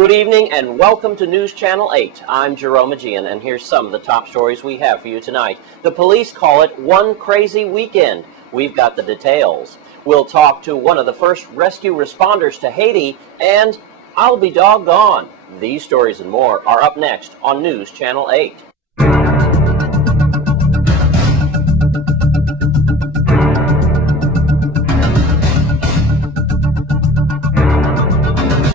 Good evening and welcome to News Channel 8. I'm Jerome Aegean, and here's some of the top stories we have for you tonight. The police call it one crazy weekend. We've got the details. We'll talk to one of the first rescue responders to Haiti, and I'll be doggone. These stories and more are up next on News Channel 8.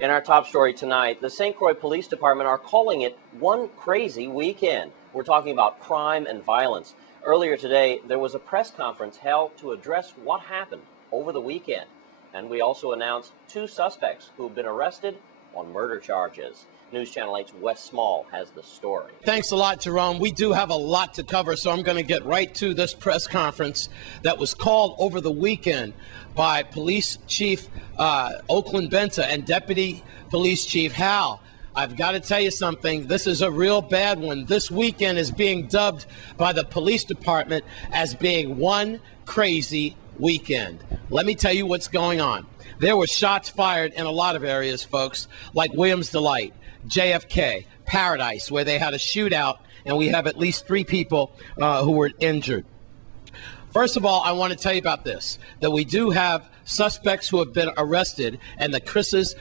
In our top story tonight, the St. Croix Police Department are calling it one crazy weekend. We're talking about crime and violence. Earlier today, there was a press conference held to address what happened over the weekend. And we also announced two suspects who've been arrested on murder charges. News Channel 8's Wes Small has the story. Thanks a lot, Jerome. We do have a lot to cover, so I'm going to get right to this press conference that was called over the weekend by Police Chief Oakland Benta and Deputy Police Chief Hal. I've got to tell you something. This is a real bad one. This weekend is being dubbed by the police department as being one crazy weekend. Let me tell you what's going on. There were shots fired in a lot of areas, folks, like Williams Delight, JFK, Paradise, where they had a shootout, and we have at least 3 people who were injured. First of all, I want to tell you about this, that we do have suspects who have been arrested in the Chris's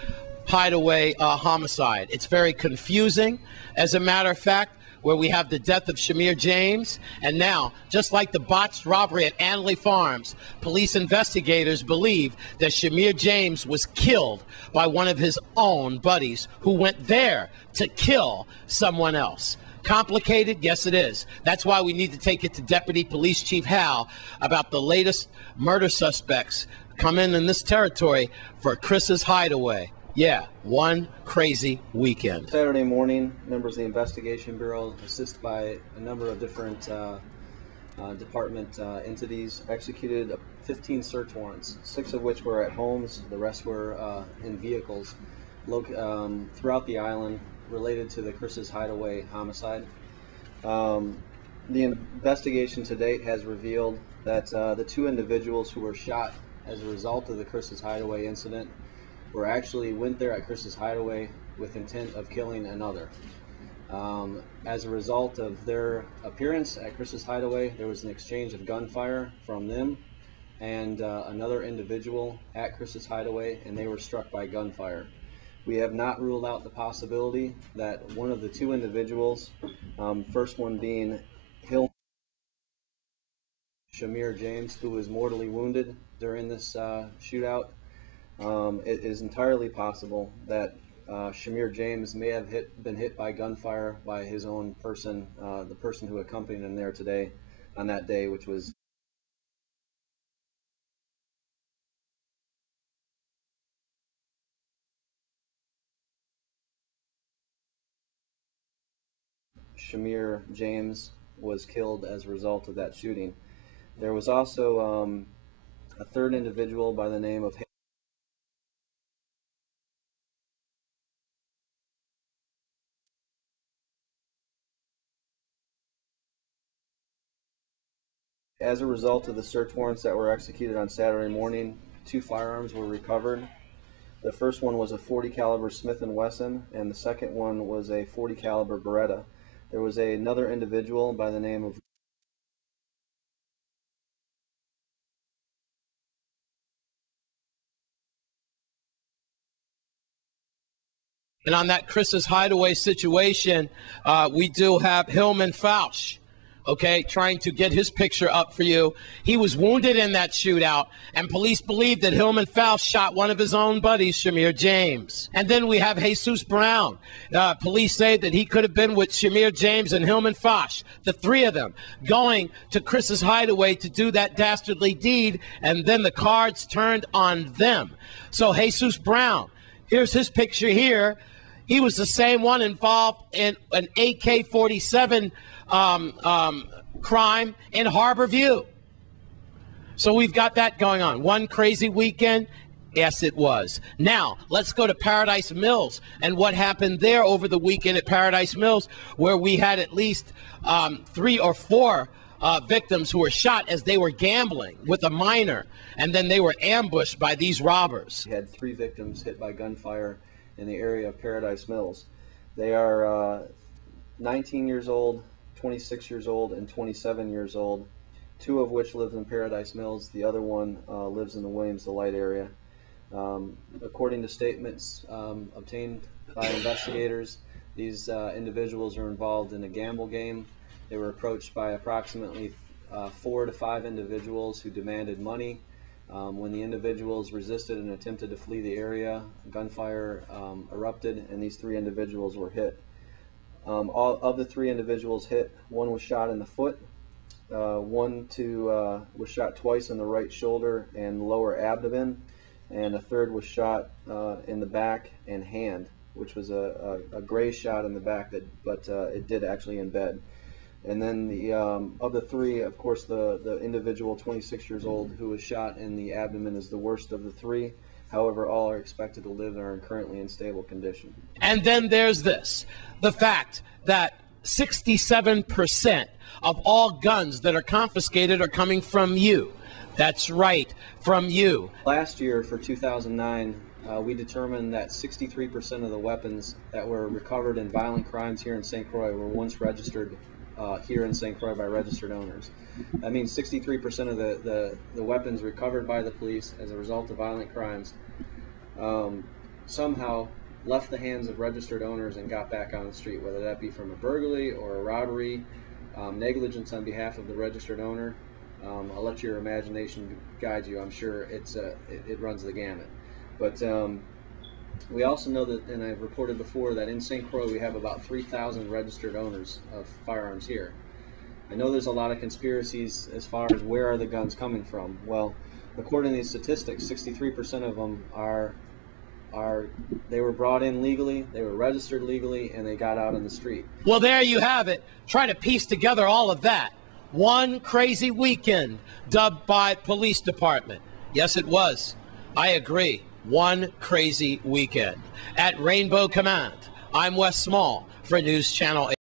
Hideaway homicide. It's very confusing, as a matter of fact, where we have the death of Shamir James, and now, just like the botched robbery at Anley Farms, police investigators believe that Shamir James was killed by one of his own buddies who went there to kill someone else. Complicated? Yes, it is. That's why we need to take it to Deputy Police Chief Hal about the latest murder suspects coming in this territory for Chris's Hideaway. Yeah, one crazy weekend. Saturday morning, members of the Investigation Bureau, assisted by a number of different department entities, executed 15 search warrants, 6 of which were at homes, the rest were in vehicles throughout the island related to the Chris's Hideaway homicide. The investigation to date has revealed that the 2 individuals who were shot as a result of the Chris's Hideaway incident went there at Chris's Hideaway with intent of killing another. As a result of their appearance at Chris's Hideaway, there was an exchange of gunfire from them and another individual at Chris's Hideaway, and they were struck by gunfire. We have not ruled out the possibility that one of the 2 individuals, first one being Shamir James, who was mortally wounded during this shootout, it is entirely possible that Shamir James may have been hit by gunfire by his own person, the person who accompanied him there today on that day, which was Shamir James was killed as a result of that shooting. There was also a 3rd individual by the name of As a result of the search warrants that were executed on Saturday morning, 2 firearms were recovered. The first one was a .40 caliber Smith & Wesson, and the second one was a .40 caliber Beretta. There was another individual by the name of And on that Chris's Hideaway situation, we do have Hillman Fausch, okay, trying to get his picture up for you. He was wounded in that shootout, and police believe that Hillman Fausch shot one of his own buddies, Shamir James. And then we have Jesus Brown. Police say that he could have been with Shamir James and Hillman Fausch, the 3 of them, going to Chris's Hideaway to do that dastardly deed, and then the cards turned on them. So Jesus Brown, here's his picture here. He was the same one involved in an AK-47 crime in Harbor View. So we've got that going on. One crazy weekend? Yes, it was. Now, let's go to Paradise Mills and what happened there over the weekend at Paradise Mills, where we had at least 3 or 4 victims who were shot as they were gambling with a minor, and then they were ambushed by these robbers. We had 3 victims hit by gunfire in the area of Paradise Mills. They are 19 years old, 26 years old, and 27 years old, two of which live in Paradise Mills. The other one lives in the Williams Delight area. According to statements obtained by investigators, these individuals are involved in a gamble game. They were approached by approximately 4 to 5 individuals who demanded money. When the individuals resisted and attempted to flee the area, gunfire erupted, and these 3 individuals were hit. All of the 3 individuals hit, one was shot in the foot, one was shot twice in the right shoulder and lower abdomen, and a third was shot in the back and hand, which was a gray shot in the back, but it did actually embed. And then of the 3, of course, the individual 26 years old who was shot in the abdomen is the worst of the 3. However, all are expected to live and are currently in stable condition. And then there's this, the fact that 67% of all guns that are confiscated are coming from you. That's right, from you. Last year, for 2009, we determined that 63% of the weapons that were recovered in violent crimes here in St. Croix were once registered here in St. Croix by registered owners. That means 63% of the weapons recovered by the police as a result of violent crimes somehow left the hands of registered owners and got back on the street, whether that be from a burglary or a robbery, negligence on behalf of the registered owner. I'll let your imagination guide you. I'm sure it runs the gamut. But we also know that, and I've reported before, that in St. Croix we have about 3,000 registered owners of firearms here. I know there's a lot of conspiracies as far as where are the guns coming from. Well, according to these statistics, 63% of them they were brought in legally, they were registered legally, and they got out on the street. Well, there you have it. Try to piece together all of that. One crazy weekend, dubbed by police department. Yes, it was. I agree. One crazy weekend. At Rainbow Command, I'm Wes Small for News Channel 8.